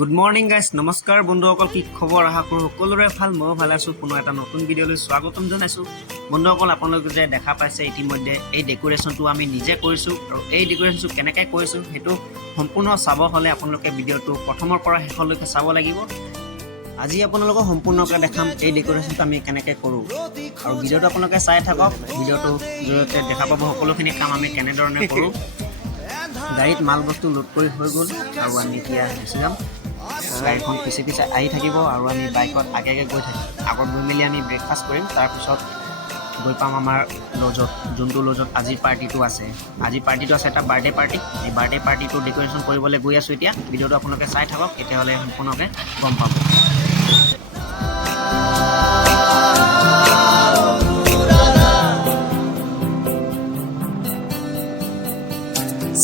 Good morning guys, নমস্কাৰ বন্ধুসকল। কি খবৰ? আশা কৰোঁ সকলোৰে ভাল, ময়ো ভালে আছোঁ। পুনৰ এটা নতুন ভিডিঅ'লৈ স্বাগতম জনাইছোঁ। বন্ধুসকল, আপোনালোকে যে দেখা পাইছে ইতিমধ্যে এই ডেক'ৰেশ্যনটো আমি নিজে কৰিছোঁ, আৰু এই ডেক'ৰেশ্যনটো কেনেকৈ কৰিছোঁ সেইটো সম্পূৰ্ণ চাব হ'লে আপোনালোকে ভিডিঅ'টো প্ৰথমৰ পৰা শেষলৈকে চাব লাগিব। আজি আপোনালোকক সম্পূৰ্ণকৈ দেখাম এই ডেক'ৰেশ্যনটো আমি কেনেকৈ কৰোঁ, আৰু ভিডিঅ'টো আপোনালোকে চাই থাকক। ভিডিঅ'টোৰ জৰিয়তে দেখা পাব সকলোখিনি কাম আমি কেনেধৰণে কৰোঁ। গাড়ীত মাল বস্তু লোড কৰি হৈ গ'ল, আৰু আমি এতিয়া গুচি যাম। গাড়ীখন পিছে পিছে আহি থাকিব, আৰু আমি বাইকত আগে আগে গৈ থাকিম। আগত গৈ মেলি আমি ব্ৰেকফাষ্ট কৰিম, তাৰপিছত গৈ পাম আমাৰ লজত, যোনটো লজত আজিৰ পাৰ্টিটো আছে। আজিৰ পাৰ্টিটো আছে এটা বাৰ্থডে পাৰ্টি। এই বাৰ্থডে পাৰ্টিটো ডেক'ৰেশ্যন কৰিবলৈ গৈ আছোঁ এতিয়া। ভিডিঅ'টো আপোনালোকে চাই থাকক, তেতিয়াহ'লে সম্পূৰ্ণকৈ গম পাব।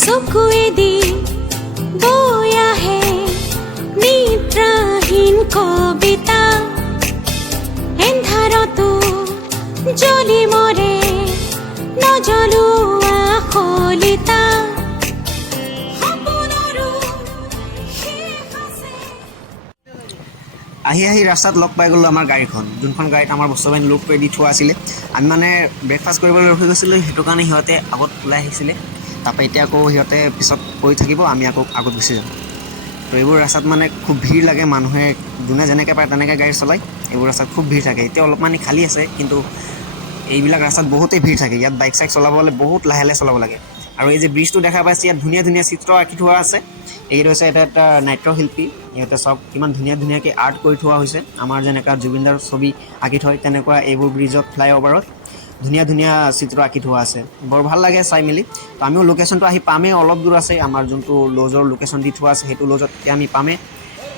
চকুৱেদি বৈ আহে নিদ্ৰাহীন কবিতা, এন্ধাৰতো জ্বলি মৰে নজ্বলোৱা শলিতা। আহি আহি ৰাস্তাত লগ পাই গ'লোঁ আমাৰ গাড়ীখন, যোনখন গাড়ীত আমাৰ বস্তু বাহিনী লোড কৰি দি থোৱা আছিলে। আমি মানে ব্ৰেকফাষ্ট কৰিবলৈ ৰখি গৈছিলোঁ, সেইটো কাৰণে সিহঁতে আগত ওলাই আহিছিলে। তাৰপৰা এতিয়া আকৌ সিহঁতে পিছত কৰি থাকিব, আমি আকৌ আগত গুচি যাম। তো এইবোৰ ৰাস্তাত মানে খুব ভিৰ লাগে, মানুহে যোনে যেনেকৈ পাৰে তেনেকৈ গাড়ী চলায়। এইবোৰ ৰাস্তাত খুব ভিৰ থাকে। এতিয়া অলপমান খালী আছে, কিন্তু এইবিলাক ৰাস্তাত বহুতেই ভিৰ থাকে। ইয়াত বাইক চাইক চলাবলৈ বহুত লাহে লাহে চলাব লাগে। আৰু এই যে ব্ৰিজটো দেখা পাইছে, ইয়াত ধুনীয়া ধুনীয়া চিত্ৰ আঁকি থোৱা আছে। এইটো হৈছে এটা নাট্যশিল্পী, ইহঁতে চব কিমান ধুনীয়া ধুনীয়াকৈ আৰ্ট কৰি থোৱা হৈছে। আমাৰ যেনেকুৱা জুবিনদাৰ ছবি আঁকি থয়, তেনেকুৱা এইবোৰ ব্ৰিজত, ফ্লাইঅভাৰত ধুনীয়া ধুনীয়া চিত্ৰ আঁকি থোৱা আছে। বৰ ভাল লাগে চাই মেলি। তো আমিও লোকেশ্যনটো আহি পামেই, অলপ দূৰ আছে। আমাৰ যোনটো লজৰ লোকেশ্যন দি থোৱা আছে, সেইটো লজত এতিয়া আমি পামেই।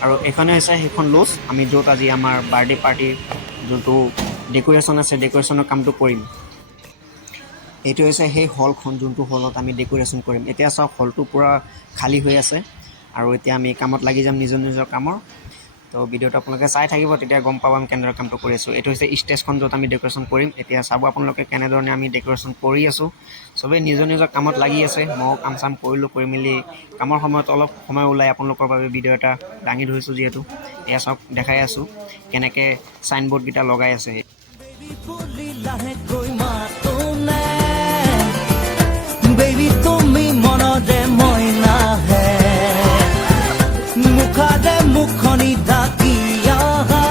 আৰু এইখনে হৈছে সেইখন লজ, আমি য'ত আজি আমাৰ বাৰ্থডে পাৰ্টিৰ যোনটো ডেক'ৰেশ্যন আছে, ডেক'ৰেশ্যনৰ কামটো কৰিম। এইটো হৈছে সেই হলখন, যোনটো হলত আমি ডেক'ৰেশ্যন কৰিম। এতিয়া চাওক, হলটো পূৰা খালী হৈ আছে, আৰু এতিয়া আমি কামত লাগি যাম নিজৰ নিজৰ কামৰ। তো ভিডিঅ'টো আপোনালোকে চাই থাকিব, তেতিয়া গম পাব আমি কেনেদৰে কামটো কৰি আছোঁ। এইটো হৈছে ষ্টেজখন, য'ত আমি ডেক'ৰেশ্যন কৰিম। এতিয়া চাব আপোনালোকে কেনেধৰণে আমি ডেক'ৰেশ্যন কৰি আছোঁ। চবেই নিজৰ নিজৰ কামত লাগি আছে। ময়ো কাম চাম কৰিলোঁ, কৰি মেলি কামৰ সময়ত অলপ সময় ওলাই আপোনালোকৰ বাবে ভিডিঅ' এটা দাঙি ধৰিছোঁ। যিহেতু এয়া চাওক, দেখাই আছোঁ কেনেকৈ চাইনবোৰ্ডকেইটা লগাই আছে। Baby, তুমি মনতে মইনা হে মুখাতে মুখনি ঢাকি আহা,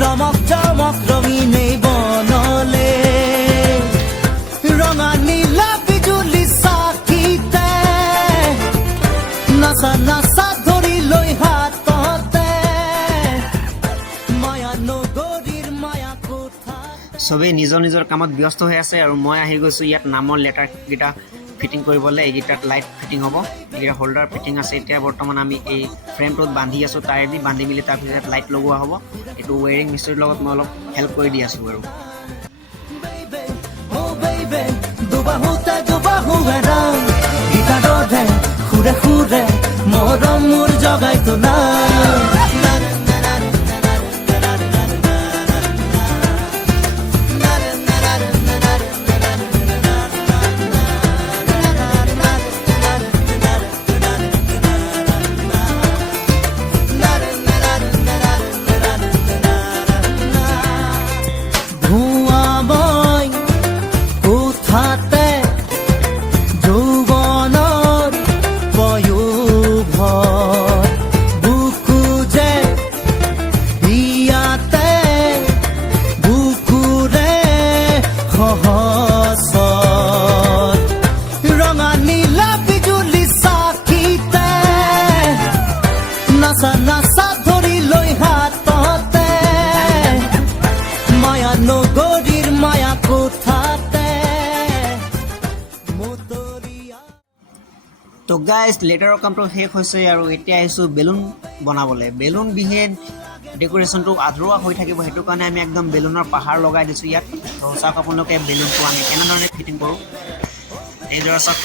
ৰমক চমক ৰঙিনেই বনলে, ৰঙা নীলা বিজুলি চাকিতে, নাচা নাচা ধৰি লৈ হাততে, মায়া নগৰীৰ মায়া কোঠা। চবেই নিজৰ নিজৰ কামত ব্যস্ত হৈ আছে, আৰু মই আহি গৈছোঁ ইয়াত নামৰ লেটাৰকেইটা ফিটিং কৰিবলৈ। এইকেইটাত লাইট ফিটিং হ'ব, এইকেইটা হোল্ডাৰ ফিটিং আছে। এতিয়া বৰ্তমান আমি এই ফ্ৰেমটোত বান্ধি আছোঁ, তাৰেদি বান্ধি মেলি তাৰপিছত লাইট লগোৱা হ'ব। এইটো ৱেৰিং মিস্ত্ৰীৰ লগত মই অলপ হেল্প কৰি দি আছোঁ। আৰু দুবাহুতে দুবাহু এৰাম গীতাৰে সুৰে সুৰে মৰম মোৰ জগাই তোলা। নাচা ধৰি লৈ হাততে, মায়া নগৰীৰ মায়া কোঠাতে। তো গাইজ, লেটাৰৰ কামটো শেষ হৈছে, আৰু এতিয়া আহিছোঁ বেলুন বনাবলৈ। বেলুন বিহেন ডেক'ৰেশ্যনটো আধৰুৱা হৈ থাকিব, সেইটো কাৰণে আমি একদম বেলুনৰ পাহাৰ লগাই দিছোঁ ইয়াত। তো চাওক আপোনালোকে বেলুনটো আমি কেনেধৰণে ফিটিং কৰোঁ। এইদৰে চাওক,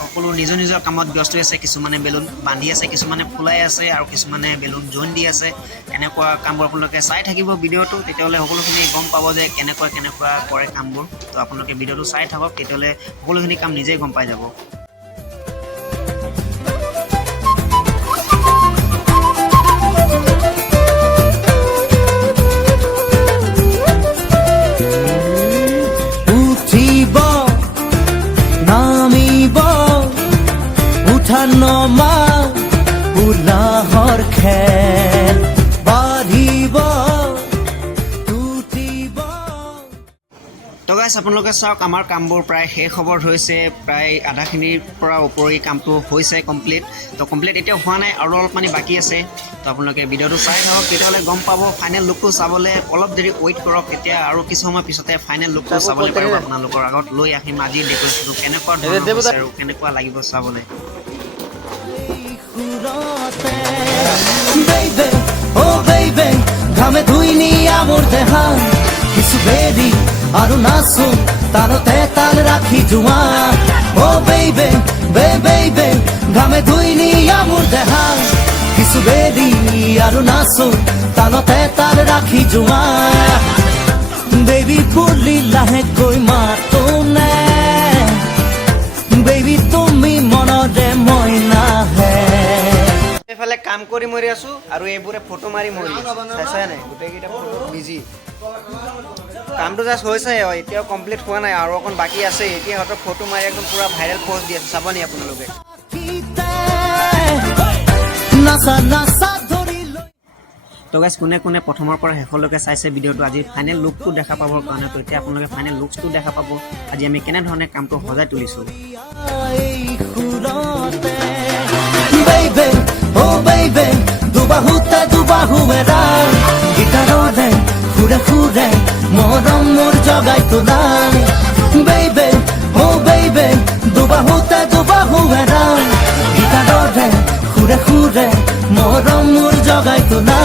সকলো নিজৰ নিজৰ কামত ব্যস্ত হৈ আছে। কিছুমানে বেলুন বান্ধি আছে, কিছুমানে ফুলাই আছে, আৰু কিছুমানে বেলুন জইন দি আছে। এনেকুৱা কামবোৰ আপোনালোকে চাই থাকিব ভিডিঅ'টো, তেতিয়াহ'লে সকলোখিনি গম পাব যে কেনেকুৱা কৰে কামবোৰ। তো আপোনালোকে ভিডিঅ'টো চাই থাকক, তেতিয়াহ'লে সকলোখিনি কাম নিজেই গম পাই যাব। আমাৰ উলাহৰ খেল বাঢ়িব টুটিব। তো গাইছ আপোনালোকে চাওক আমাৰ কামবোৰ প্ৰায় শেষ হ'বৰ হৈছে, প্ৰায় আধাখিনিৰ পৰা ওপৰি কামটো হৈছে কমপ্লিট। তো কমপ্লিট এতিয়া হোৱা নাই, আৰু অলপ মানে বাকী আছে। তো আপোনালোকে ভিডিঅ'টো চাই থাকক, তেতিয়াহ'লে গম পাব। ফাইনেল লুকটো চাবলৈ অলপ দেৰি ৱেইট কৰক, তেতিয়া আৰু কিছু সময় পিছতে ফাইনেল লুকটো চাবলৈ পাৰিব আপোনালোকৰ আগত লৈ আহিম। আজি ডেক'ৰেশ্যনটো কেনেকুৱা ধৰণৰ হৈছে আৰু কেনেকুৱা লাগিব চাবলৈ। Baby, oh baby, ঘামে ধুই নিয়া মোৰ দেহা কিছু বেৰি আৰু নাচো তালতে তাল ৰাখি জোৱা। Oh baby, baby, ঘামে ধুই নিয়া মোৰ দেহা কিছু বেৰি আৰু নাচো তালতে তাল ৰাখি জোৱা। Baby বুলি লাহেকৈ মাতো নে Baby তুমি মনৰে মই নাহে। এইফালে কাম কৰি মৰি আছো আৰু এইবোৰে ফটো মাৰি মৰি চাইছাই নাই, গোটেইকেইটা ফটো বিজি। কামটো জাষ্ট হৈছে, এতিয়াও কমপ্লিট হোৱা নাই, আৰু অকণ বাকী আছে। এতিয়া সিহঁতৰ ফটো মাৰি একদম পুৰা ভাইৰেল পষ্ট দি আছে, চাব নি আপোনালোকে। নাচা নাচা ধৰি লৈ তো গাইছ কোনে কোনে প্ৰথমৰ পৰা শেষলৈকে চাইছে ভিডিঅ'টো, আজি ফাইনেল লুকটো দেখা পাবৰ কাৰণে। তো এতিয়া আপোনালোকে ফাইনেল লুকছটো দেখা পাব, আজি আমি কেনেধৰণে কামটো সজাই তুলিছোঁ। Baby, oh baby, দুবাহুতে দুবাহুৱেৰা গীটাৰৰে সুৰে সুৰে মৰম মোৰ জগাই তোলা। Baby, oh baby, দুবাহুতে দুবাহুৱেৰা গীটাৰৰে সুৰে সুৰে মৰম মোৰ জগাই তোলা।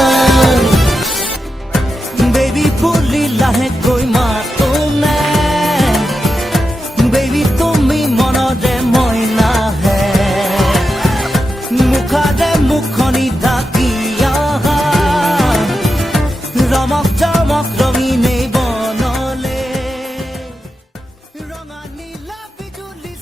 Baby বুলি লাহেকৈ মাতো নে Baby তুমি মনৰে মই নাহে। মুখাৰে মুখনি ঢাকি আহা ৰমক জমক ৰঙিনে বনলে ৰঙা নীলা বিজুলী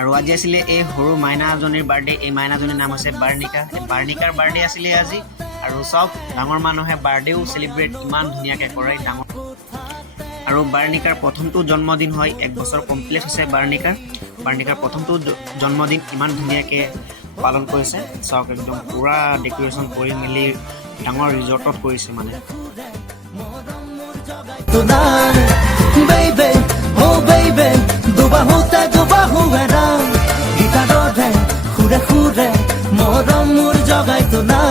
আৰু আজি আছিলে এই সৰু মাইনাজনীৰ বাৰ্থডে। এই মাইনাজনীৰ নাম হৈছে বাৰ্ণিকা। এই বাৰ্ণিকাৰ বাৰ্থডে আছিলে আজি। আৰু চব ডাঙৰ মানুহে বাৰ্থডেও চেলিব্ৰেট ইমান ধুনীয়াকৈ কৰে ডাঙৰ। আৰু বাৰ্ণিকাৰ প্ৰথমটো জন্মদিন হয়, 1 বছৰ কমপ্লিট হৈছে বাৰ্ণিকাৰ প্ৰথমটো জন্মদিন ইমান ধুনীয়াকৈ পালন কৰিছে। চাওক একদম পুৰা ডেক'ৰেশ্যন কৰি মেলি ডাঙৰ ৰিজৰ্টত কৰিছে মানে। Baby, oh baby, দুবাহুতে দুবাহুৱেৰা গীটাৰৰে সুৰে সুৰে মৰম মোৰ জগাই তোলা।